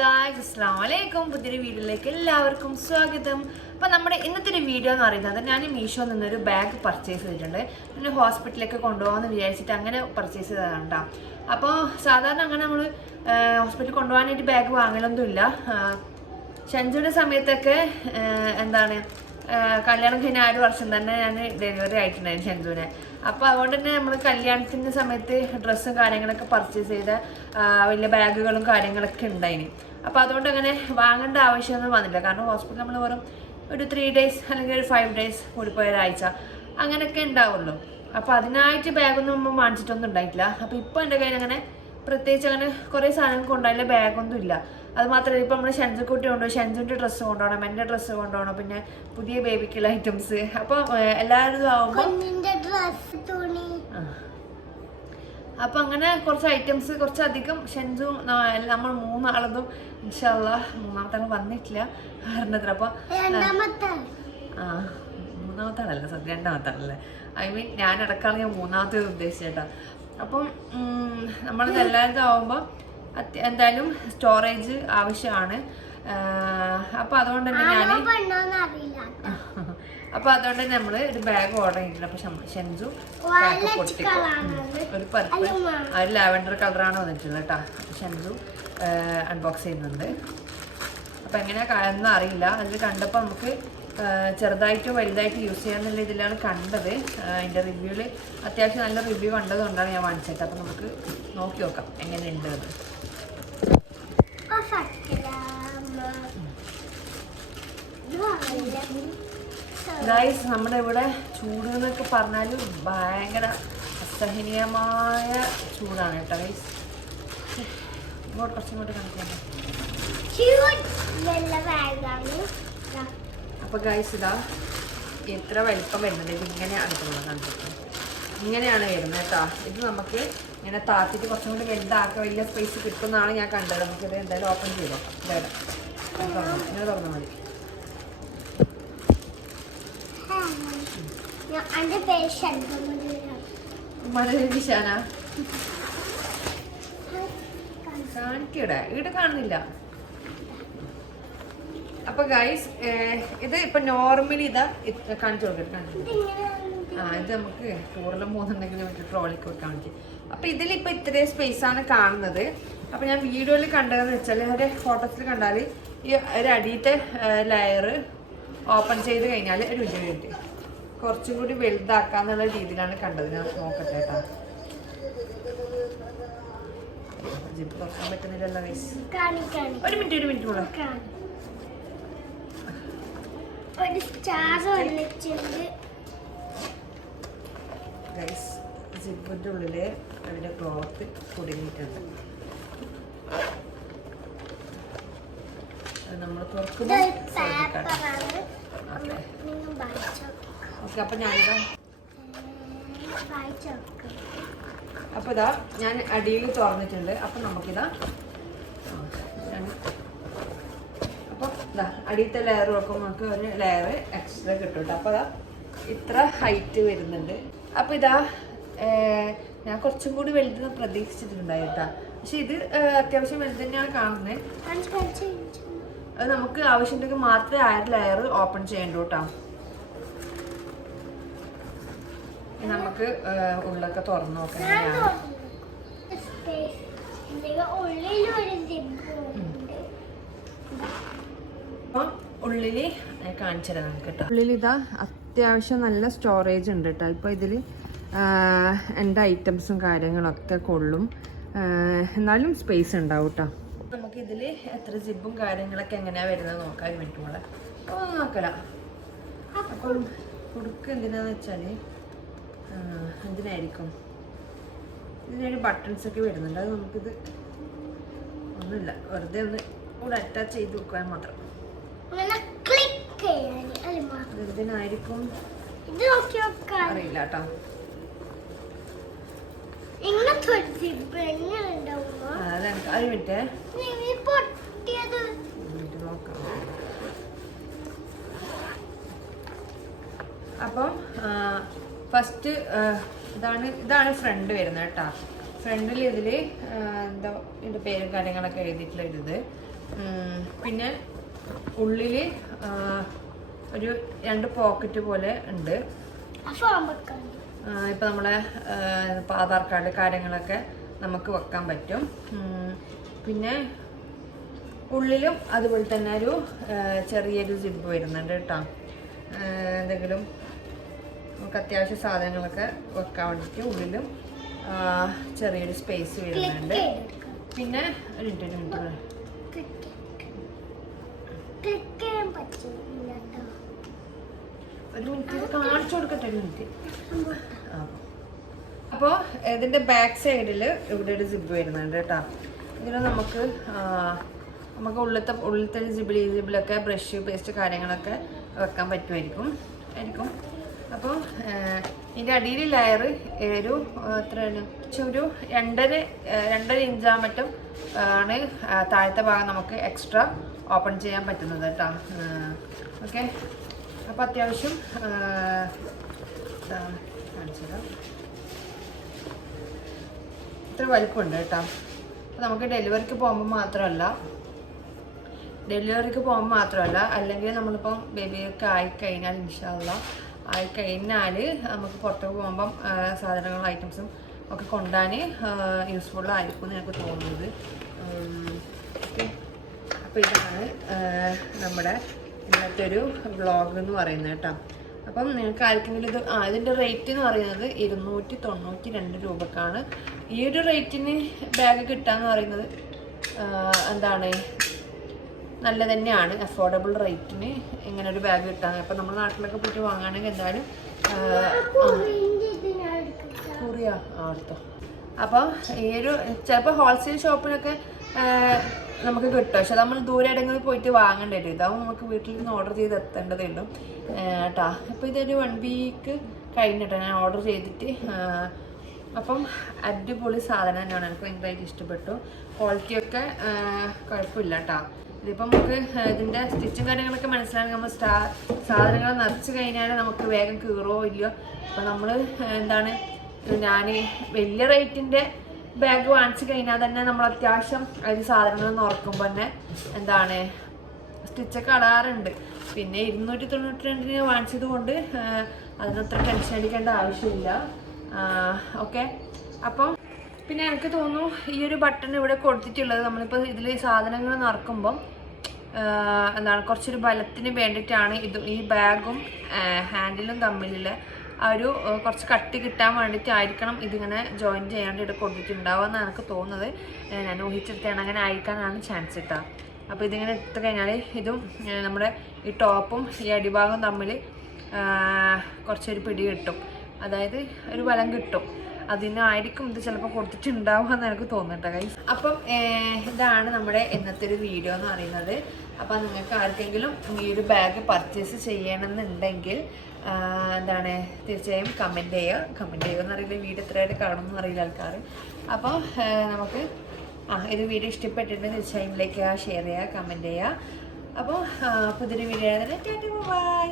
Guys, അസ്സലാമു അലൈക്കും. പുതിയൊരു വീഡിയോയിലേക്ക് എല്ലാവർക്കും സ്വാഗതം. അപ്പോൾ നമ്മുടെ ഇന്നത്തെ ഒരു വീഡിയോ എന്ന് പറയുന്നത് ഞാൻ മീഷോയിൽ നിന്നൊരു ബാഗ് പർച്ചേസ് ചെയ്തിട്ടുണ്ട്. പിന്നെ ഹോസ്പിറ്റലിലേക്ക് കൊണ്ടുപോകാമെന്ന് വിചാരിച്ചിട്ട് അങ്ങനെ പർച്ചേസ് ചെയ്തതാണ് കേട്ടോ. അപ്പോൾ സാധാരണ അങ്ങനെ നമ്മൾ ഹോസ്പിറ്റലിൽ കൊണ്ടുപോകാനായിട്ട് ബാഗ് വാങ്ങലൊന്നുമില്ല. ഷഞ്ചുവിൻ്റെ സമയത്തൊക്കെ കല്യാണം കഴിഞ്ഞ 1 വർഷം തന്നെ ഞാൻ ഡെലിവറി ആയിട്ടുണ്ടായിരുന്നു ഷഞ്ചുവിനെ. അപ്പോൾ അതുകൊണ്ട് തന്നെ നമ്മൾ കല്യാണത്തിൻ്റെ സമയത്ത് ഡ്രസ്സും കാര്യങ്ങളൊക്കെ പർച്ചേസ് ചെയ്ത വലിയ ബാഗുകളും കാര്യങ്ങളൊക്കെ ഉണ്ടായിന്. അപ്പോൾ അതുകൊണ്ട് അങ്ങനെ വാങ്ങേണ്ട ആവശ്യമൊന്നും വന്നില്ല. കാരണം ഹോസ്പിറ്റലിൽ നമ്മൾ വെറും ഒരു 3 ഡേയ്സ് അല്ലെങ്കിൽ ഒരു 5 ഡേയ്സ് കൂടിപ്പോയ ഒരാഴ്ച അങ്ങനെയൊക്കെ ഉണ്ടാവുള്ളൂ. അപ്പോൾ അതിനായിട്ട് ബാഗൊന്നും വാങ്ങിച്ചിട്ടൊന്നും ഉണ്ടായിട്ടില്ല. അപ്പോൾ ഇപ്പോൾ എൻ്റെ കയ്യിൽ അങ്ങനെ പ്രത്യേകിച്ച് അങ്ങനെ കുറേ സാധനങ്ങൾ കൊണ്ടുപോയില്ല, ബാഗൊന്നും ഇല്ല. അത് മാത്രമല്ല, ഇപ്പം നമ്മൾ ഷെൻസുക്കുട്ടി കൊണ്ടുപോകും, ഷെൻസുവിൻ്റെ ഡ്രസ്സ് കൊണ്ടുപോകണം, എൻ്റെ ഡ്രസ്സ് കൊണ്ടുപോകണം, പിന്നെ പുതിയ ബേബിക്കുള്ള ഐറ്റംസ്. അപ്പം എല്ലാവരും ആവുമ്പോൾ അപ്പം അങ്ങനെ കുറച്ച് ഐറ്റംസ് കുറച്ചധികം ഷെൻസു നമ്മൾ 3 ആളതും ഇൻഷാ അല്ലാഹ് 3ാമത്തെ ആൾ വന്നിട്ടില്ല കാരണത്തിൽ. അപ്പം 3ാമത്തെ ആളല്ല, 2ാമത്തെ ആളല്ലേ, ഐ മീൻ ഞാൻ അടക്കാണ് ഞാൻ 3ാമത്തെ ഉദ്ദേശിച്ചേട്ടാ. അപ്പം നമ്മളിത് എല്ലാവരും ആവുമ്പോൾ എന്തായാലും സ്റ്റോറേജ് ആവശ്യമാണ്. അപ്പോൾ അതുകൊണ്ട് തന്നെ അതുകൊണ്ട് തന്നെ നമ്മൾ ഒരു ബാഗ് ഓർഡർ ചെയ്തിട്ടുണ്ട്. അപ്പോൾ ഷെൻസു ബാഗ് പൊട്ടിക്കും. ഒരു പർപ്പിൾ ഒരു ലാവൻഡർ കളറാണ് വന്നിട്ടുള്ളത് കേട്ടോ. ഷെൻസു അൺബോക്സ് ചെയ്യുന്നുണ്ട്. അപ്പോൾ എങ്ങനെയാണെന്ന് അറിയില്ല. അതിൽ കണ്ടപ്പോൾ നമുക്ക് ചെറുതായിട്ടും വലുതായിട്ട് യൂസ് ചെയ്യാന്നുള്ള ഇതിലാണ് കണ്ടത്. അതിൻ്റെ റിവ്യൂവിൽ അത്യാവശ്യം നല്ല റിവ്യൂ കണ്ടതുകൊണ്ടാണ് ഞാൻ വാങ്ങിച്ചത്. അപ്പോൾ നമുക്ക് നോക്കി നോക്കാം എങ്ങനെയുണ്ട് അത്. ഗൈസ്, നമ്മുടെ ഇവിടെ ചൂട് എന്നൊക്കെ പറഞ്ഞാൽ ഭയങ്കര അസഹനീയമായ ചൂടാണ് കേട്ടോ ഗൈസ്. കുറച്ചിങ്ങോട്ട് കാണിക്കാം. അപ്പോൾ ഗൈസ്, ഇതാ എത്ര വലിപ്പം വരുന്നത്. ഇത് ഇങ്ങനെ അടുത്തുള്ളതാണ്, ഇങ്ങനെയാണ് വരുന്നത് കേട്ടോ. ഇത് നമുക്ക് ഇങ്ങനെ താത്തിട്ട് കുറച്ചും കൂടി വലുതാക്കാൻ വലിയ സ്പേസ് കിട്ടുമെന്നാണ് ഞാൻ കണ്ടത്. നമുക്കിത് എന്തായാലും ഓപ്പൺ ചെയ്തോ. ഇതായിട്ട് ഇങ്ങനെ തുറന്നാൽ മതി. മഴവിശാന കാണിക്കൂടെ, ഇവിടെ കാണുന്നില്ല. അപ്പൊ ഗൈസ്, ഇത് ഇപ്പൊ നോർമലി ഇതാ കാണിച്ചു കൊടുക്കാം. ഇത് നമുക്ക് ടൂറിലും പോകുന്നുണ്ടെങ്കിൽ ട്രോളിക്ക് വെക്കാൻ വേണ്ടി. അപ്പൊ ഇതിലിപ്പോ ഇത്രയും സ്പേസ് ആണ് കാണുന്നത്. അപ്പൊ ഞാൻ വീഡിയോയിൽ കണ്ടതെന്ന് വെച്ചാൽ ഒരു ഫോട്ടോസിൽ കണ്ടാൽ ഈ ഒരു അടിയത്തെ ലെയർ ഓപ്പൺ ചെയ്ത് കഴിഞ്ഞാൽ ഒരു മിനിറ്റ് കുറച്ചും കൂടി വലുതാക്കാന്നുള്ള രീതിയിലാണ് കണ്ടത്. ഞാൻ നോക്കട്ടെ കേട്ടോ. ജിപ്പ് തുറക്കാൻ പറ്റുന്നില്ലല്ലോ ഗൈസ്. ഒരു മിനിറ്റ് കൂടെ. ഗൈസ്, ജിപ്പിൻ്റെ ഉള്ളില് അതിൻ്റെ ക്ലോത്ത് കുടുങ്ങിയിട്ടുണ്ട്. അത് നമ്മൾ തുറക്കുമ്പോൾ ഓക്കെ. അപ്പം ഞാനിതാ അപ്പോൾ ഇതാ ഞാൻ അടിയിൽ തുറന്നിട്ടുണ്ട്. അപ്പം നമുക്കിതാ അപ്പം ഇതാ അടിയത്തെ ലെയർ നോക്കുമ്പോൾ നമുക്ക് ഒരു ലെയർ എക്സ്ട്രാ കിട്ടും. അപ്പോൾ അതാ ഇത്ര ഹൈറ്റ് വരുന്നുണ്ട്. അപ്പോൾ ഇതാ ഞാൻ കുറച്ചും കൂടി വലുത് പ്രതീക്ഷിച്ചിട്ടുണ്ടായിട്ടാ. പക്ഷെ ഇത് അത്യാവശ്യം വലുത് തന്നെയാണ് കാണുന്നത്. അത് നമുക്ക് ആവശ്യമുണ്ടെങ്കിൽ മാത്രമേ ആ ലെയർ ഓപ്പൺ ചെയ്യണ്ടൂ കേട്ടോ. നമുക്ക് ഉള്ളൊക്കെ തുറന്നു നോക്കാം. അപ്പം ഉള്ളിൽ കാണിച്ചു തരാം നമുക്ക് കേട്ടോ. ഉള്ളിൽ ഇതാ അത്യാവശ്യം നല്ല സ്റ്റോറേജ് ഉണ്ട് കേട്ടോ. ഇപ്പോൾ ഇതിൽ എൻ്റെ ഐറ്റംസും കാര്യങ്ങളൊക്കെ കൊള്ളും, എന്നാലും സ്പേസ് ഉണ്ടാവും കേട്ടോ. നമുക്ക് ഇതിൽ എത്ര ജിബും കാര്യങ്ങളൊക്കെ എങ്ങനെയാണ് വരുന്നത് നോക്കാൻ വേണ്ടിയിട്ടുള്ള നോക്കല. അപ്പം കുടുക്ക് എന്തിനാന്ന് വെച്ചാൽ എന്തിനായിരിക്കും ഇതിനൊരു ബട്ടൺസൊക്കെ വരുന്നുണ്ട്. അത് നമുക്കിത് ഒന്നുമില്ല, വെറുതെ ഒന്ന് കൂടെ അറ്റാച്ച് ചെയ്ത് വെക്കാൻ മാത്രം. എന്തിനായിരിക്കും അറിയില്ല കേട്ടോ. അത് മിനിറ്റ് നോക്കാം. അപ്പം ഫസ്റ്റ് ഇതാണ് ഫ്രണ്ട് വരുന്നത് കേട്ടോ. ഫ്രണ്ടിൽ ഇതിൽ എന്താ ഇതിൻ്റെ പേരും കാര്യങ്ങളൊക്കെ എഴുതിയിട്ടുള്ള ഇത്. പിന്നെ ഉള്ളിൽ ഒരു 2 പോക്കറ്റ് പോലെ ഉണ്ട്. ഇപ്പം നമ്മളെ ആധാർ കാർഡ് കാര്യങ്ങളൊക്കെ നമുക്ക് വെക്കാൻ പറ്റും. പിന്നെ ഉള്ളിലും അതുപോലെ തന്നെ ഒരു ചെറിയൊരു സിബ് വരുന്നുണ്ട് കേട്ടോ. എന്തെങ്കിലും നമുക്ക് അത്യാവശ്യ സാധനങ്ങളൊക്കെ വെക്കാൻ വേണ്ടിയിട്ട് ഉള്ളിലും ചെറിയൊരു സ്പേസ് വരുന്നുണ്ട്. പിന്നെ ഒരു മിനിറ്റ് കാണിച്ചു കൊടുക്കട്ടെ, ഒരു മിനിറ്റ്. അപ്പോൾ ഇതിൻ്റെ ബാക്ക് സൈഡിൽ ഇവിടെ ഒരു സിബ് വരുന്നുണ്ട് കേട്ടോ. ഇതിൽ നമുക്ക് ഉള്ളിലത്തെ ജിബിലൊക്കെ ബ്രഷ് പേസ്റ്റ് കാര്യങ്ങളൊക്കെ വെക്കാൻ പറ്റുമായിരിക്കും. അപ്പോൾ ഇതിൻ്റെ അടിയിൽ ലെയർ ഒരു എത്രയാണ് ഒരു 2.5 ഇഞ്ചാമറ്റും ആണ് താഴത്തെ ഭാഗം നമുക്ക് എക്സ്ട്രാ ഓപ്പൺ ചെയ്യാൻ പറ്റുന്നത് കേട്ടോ. ഓക്കെ, അപ്പോൾ അത്യാവശ്യം കാണിച്ചത് ഇത്ര വലിപ്പമുണ്ട് കേട്ടോ. അപ്പോൾ നമുക്ക് ഡെലിവറിക്ക് പോകുമ്പോൾ മാത്രമല്ല അല്ലെങ്കിൽ നമ്മളിപ്പം ബേബിയൊക്കെ ആയിക്കഴിഞ്ഞാൽ ഇൻഷാല്ലാ നമുക്ക് പുറത്തേക്ക് പോകുമ്പം സാധനങ്ങളും ഐറ്റംസും ഒക്കെ കൊണ്ടുപോകാൻ യൂസ്ഫുൾ ആയിരിക്കും എന്ന് എനിക്ക് തോന്നുന്നത്. ഓക്കെ, അപ്പോൾ ഇതാണ് നമ്മുടെ ഇന്നത്തെ ഒരു വ്ളോഗ് എന്ന് പറയുന്നത് കേട്ടോ. അപ്പം നിങ്ങൾക്ക് ആർക്കെങ്കിലും ഇതിൻ്റെ റേറ്റ് എന്ന് പറയുന്നത് 292 രൂപക്കാണ്. ഈ ഒരു റേറ്റിന് ബാഗ് കിട്ടാന്ന് പറയുന്നത് എന്താണ് നല്ല തന്നെയാണ്. അഫോർഡബിൾ റേറ്റിന് ഇങ്ങനെ ഒരു ബാഗ് കിട്ടാൻ. അപ്പം നമ്മുടെ നാട്ടിലൊക്കെ പോയിട്ട് വാങ്ങുകയാണെങ്കിൽ എന്തായാലും കുറിയ അടുത്തോ. അപ്പോൾ ഈ ഒരു ചിലപ്പോൾ ഹോൾസെയിൽ ഷോപ്പിലൊക്കെ നമുക്ക് കിട്ടും. പക്ഷെ നമ്മൾ ദൂരെ എവിടെയെങ്കിലും പോയിട്ട് വാങ്ങേണ്ടി വരും. ഇതാവും നമുക്ക് വീട്ടിൽ നിന്ന് ഓർഡർ ചെയ്ത് എത്തേണ്ടതേ ഉള്ളൂ കേട്ടോ. അപ്പോൾ ഇതൊരു 1 വീക്ക് കഴിഞ്ഞിട്ടാണ് ഞാൻ ഓർഡർ ചെയ്തിട്ട്. അപ്പം അടിപൊളി സാധനം തന്നെയാണ്, എനിക്ക് ഭയങ്കരമായിട്ട് ഇഷ്ടപ്പെട്ടു. ക്വാളിറ്റിയൊക്കെ കുഴപ്പമില്ല കേട്ടോ. ഇതിപ്പം നമുക്ക് ഇതിൻ്റെ സ്റ്റിച്ചും കാര്യങ്ങളൊക്കെ മനസ്സിലാണെങ്കിൽ നമ്മൾ സാധനങ്ങൾ നിറച്ച് കഴിഞ്ഞാൽ നമുക്ക് വേഗം കീറോ ഇല്ലയോ. അപ്പോൾ നമ്മൾ എന്താണ് ഞാൻ വലിയ റേറ്റിൻ്റെ ബാഗ് വാങ്ങിച്ചു കഴിഞ്ഞാൽ തന്നെ നമ്മൾ അത്യാവശ്യം അതിൽ സാധനങ്ങൾ നോക്കുമ്പോൾ തന്നെ എന്താണ് സ്റ്റിച്ചൊക്കെ അടാറുണ്ട്. പിന്നെ 292 വാങ്ങിച്ചത് കൊണ്ട് അതിനത്ര ടെൻഷൻ അടിക്കേണ്ട ആവശ്യമില്ല. ഓക്കെ, അപ്പം പിന്നെ എനിക്ക് തോന്നുന്നു ഈ ഒരു ബട്ടൺ ഇവിടെ കൊടുത്തിട്ടുള്ളത് നമ്മളിപ്പോൾ ഇതിൽ സാധനങ്ങൾ നിറക്കുമ്പം എന്താണ് കുറച്ചൊരു ബലത്തിന് വേണ്ടിയിട്ടാണ്. ഈ ബാഗും ഹാൻഡിലും തമ്മിലുള്ള ആ ഒരു കുറച്ച് കട്ടി കിട്ടാൻ വേണ്ടിയിട്ടായിരിക്കണം ഇതിങ്ങനെ ജോയിൻ ചെയ്യാണ്ട് ഇവിടെ കൊടുത്തിട്ടുണ്ടാവുമെന്നാണ് എനിക്ക് തോന്നുന്നത്. ഞാൻ ഊഹിച്ചെടുത്താണ്, അങ്ങനെ ആയിരിക്കാനാണ് ചാൻസ് കിട്ടുക. അപ്പോൾ ഇതിങ്ങനെ എടുത്തു കഴിഞ്ഞാൽ ഇതും നമ്മുടെ ഈ ടോപ്പും ഈ അടിഭാഗവും തമ്മിൽ കുറച്ചൊരു പിടി കിട്ടും, അതായത് ഒരു ബലം കിട്ടും. അതിനായിരിക്കും ഇത് ചിലപ്പോൾ കൊടുത്തിട്ടുണ്ടാവുക എന്ന് എനിക്ക് തോന്നുന്നുണ്ട് ഗൈസ്. അപ്പം ഇതാണ് നമ്മുടെ ഇന്നത്തെ ഒരു വീഡിയോ എന്ന് പറയുന്നത്. അപ്പം നിങ്ങൾക്ക് ആർക്കെങ്കിലും ഈ ഒരു ബാഗ് പർച്ചേസ് ചെയ്യണമെന്നുണ്ടെങ്കിൽ എന്താണ് തീർച്ചയായും കമൻറ്റ് ചെയ്യുക എന്നറിയില്ല. വീഡിയോ എത്രയായിട്ട് കാണുമെന്ന് അറിയില്ല ആൾക്കാർ. അപ്പോൾ നമുക്ക് ഇത് വീഡിയോ ഇഷ്ടപ്പെട്ടിട്ടുണ്ടെങ്കിൽ തീർച്ചയായും ലൈക്ക് ചെയ്യുക, ഷെയർ ചെയ്യുക, കമൻറ്റ് ചെയ്യുക. അപ്പോൾ പുതിയൊരു വീഡിയോ ബൈ.